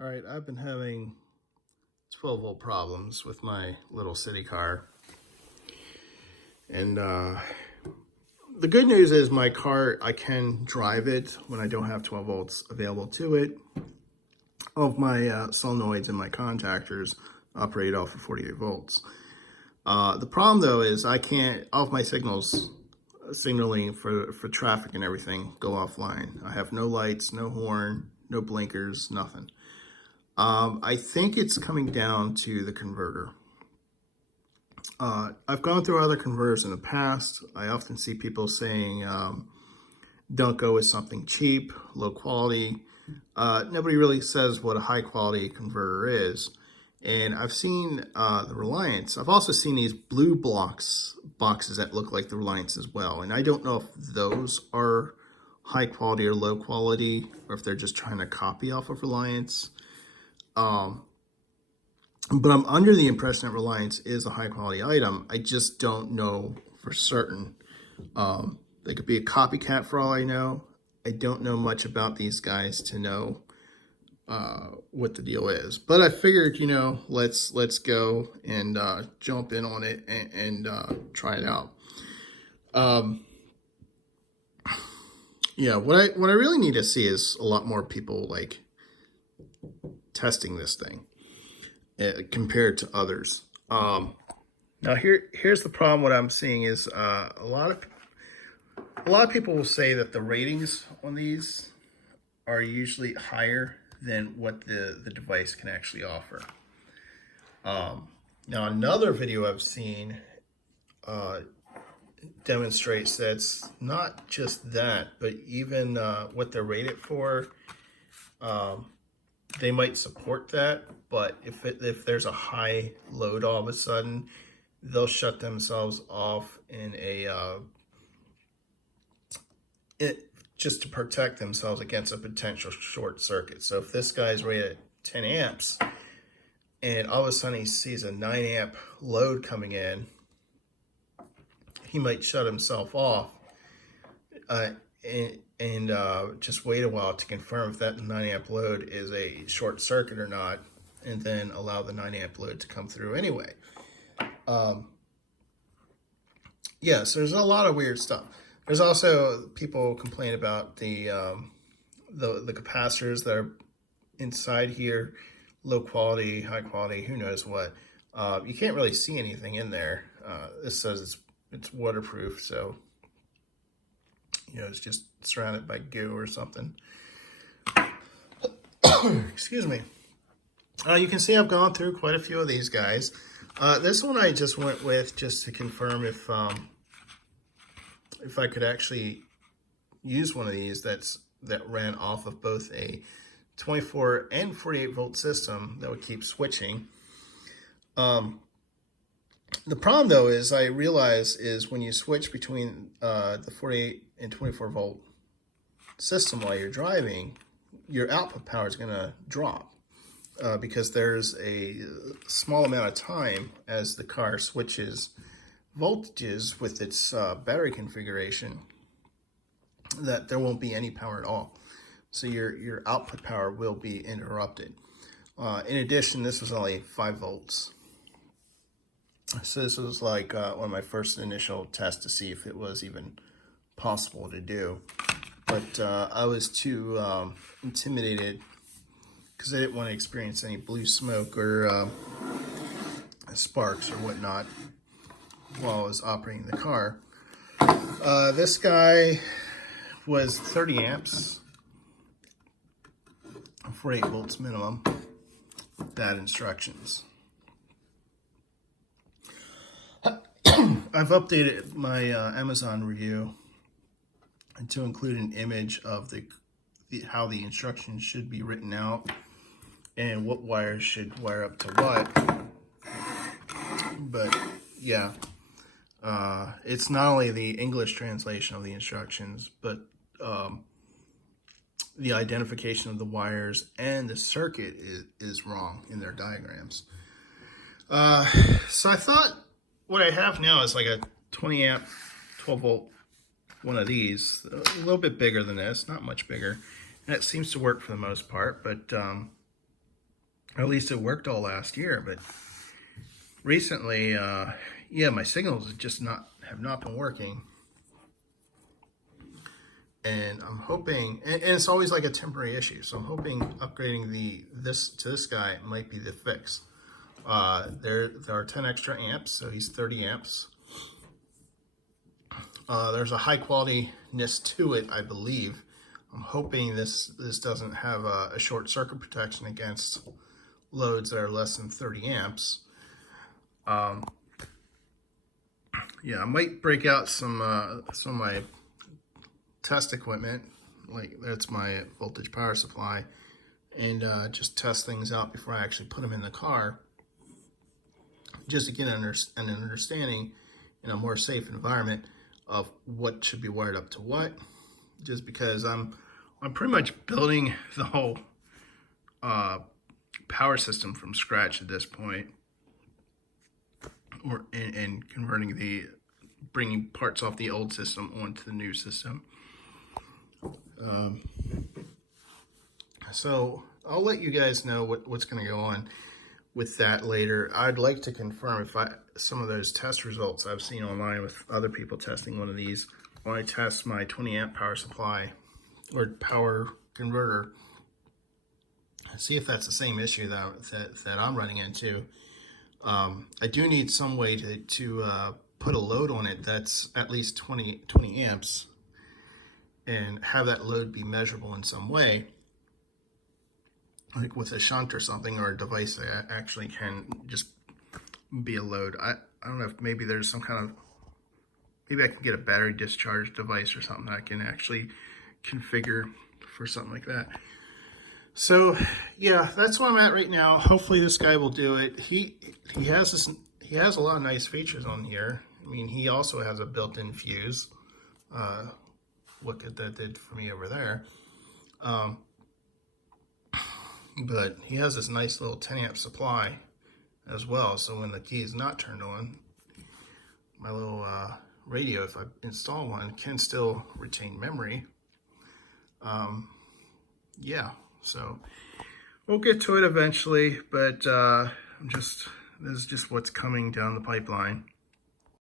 All right, I've been having 12 volt problems with my little CitiCar. And the good news is my car, I can drive it when I don't have 12 volts available to it. All of my solenoids and my contactors operate off of 48 volts. The problem though is I can't, all of my signals, signaling for traffic and everything go offline. I have no lights, no horn, no blinkers, nothing. I think it's coming down to the converter. I've gone through other converters in the past. I often see people saying, don't go with something cheap, low quality. Nobody really says what a high quality converter is. And I've seen the Reliance. I've also seen these blue boxes that look like the Reliance as well. And I don't know if those are high quality or low quality, or if they're just trying to copy off of Reliance. But I'm under the impression that Reliance is a high quality item. I just don't know for certain. They could be a copycat for all I know. I don't know much about these guys to know what the deal is. But I figured, let's go and jump in on it and try it out. Yeah, what I really need to see is a lot more people like testing this thing compared to others. Now here's the problem. What I'm seeing is a lot of people will say that the ratings on these are usually higher than what the device can actually offer. Now another video I've seen demonstrates that it's not just that, but even what they're rated for. They might support that, but if there's a high load all of a sudden, they'll shut themselves off in just to protect themselves against a potential short circuit. So if this guy's rated at 10 amps and all of a sudden he sees a 9 amp load coming in, he might shut himself off and just wait a while to confirm if that 9 amp load is a short circuit or not, and then allow the 9 amp load to come through anyway. Yeah, so there's a lot of weird stuff. There's also people complain about the capacitors that are inside here, low quality, high quality, who knows what. You can't really see anything in there. This says it's waterproof, so it's just surrounded by goo or something. Excuse me. You can see I've gone through quite a few of these guys. This one I just went with just to confirm if I could actually use one of these that ran off of both a 24 and 48 volt system that would keep switching. The problem though is I realize is when you switch between the 48 and 24 volt system while you're driving, your output power is going to drop because there's a small amount of time as the car switches voltages with its battery configuration that there won't be any power at all. So your output power will be interrupted. In addition, this was only 5 volts. So this was like one of my first initial tests to see if it was even possible to do. But I was too intimidated because I didn't want to experience any blue smoke or sparks or whatnot while I was operating the car. This guy was 30 amps, 48 volts minimum, bad instructions. I've updated my Amazon review to include an image of how the instructions should be written out and what wires should wire up to what. But yeah, it's not only the English translation of the instructions, but the identification of the wires and the circuit is wrong in their diagrams. So I thought what I have now is like a 20 amp, 12 volt one of these, a little bit bigger than this, not much bigger. And it seems to work for the most part, but At least it worked all last year, but recently, yeah, my signals have not been working. And I'm hoping, and it's always like a temporary issue. So I'm hoping upgrading this to this guy might be the fix. There are 10 extra amps, so he's 30 amps. There's a high qualityness to it, I believe. I'm hoping this doesn't have a short circuit protection against loads that are less than 30 amps. Yeah, I might break out some of my test equipment, like that's my voltage power supply, and just test things out before I actually put them in the car, just to get an understanding in a more safe environment of what should be wired up to what. Just because I'm pretty much building the whole power system from scratch at this point, and bringing parts off the old system onto the new system. So I'll let you guys know what's going to go on with that later. I'd like to confirm if some of those test results I've seen online with other people testing one of these. When I test my 20 amp power supply or power converter, see if that's the same issue that I'm running into. I do need some way to put a load on it that's at least 20 amps, and have that load be measurable in some way, like with a shunt or something, or a device that actually can just be a load. I don't know if maybe there's some kind of, maybe I can get a battery discharge device or something that I can actually configure for something like that. So yeah, that's where I'm at right now. Hopefully this guy will do it. He has a lot of nice features on here. I mean, he also has a built-in fuse. Look at that did for me over there. But he has this nice little 10 amp supply as well. So when the key is not turned on, my little radio, if I install one, can still retain memory. Yeah, so we'll get to it eventually, but this is just what's coming down the pipeline.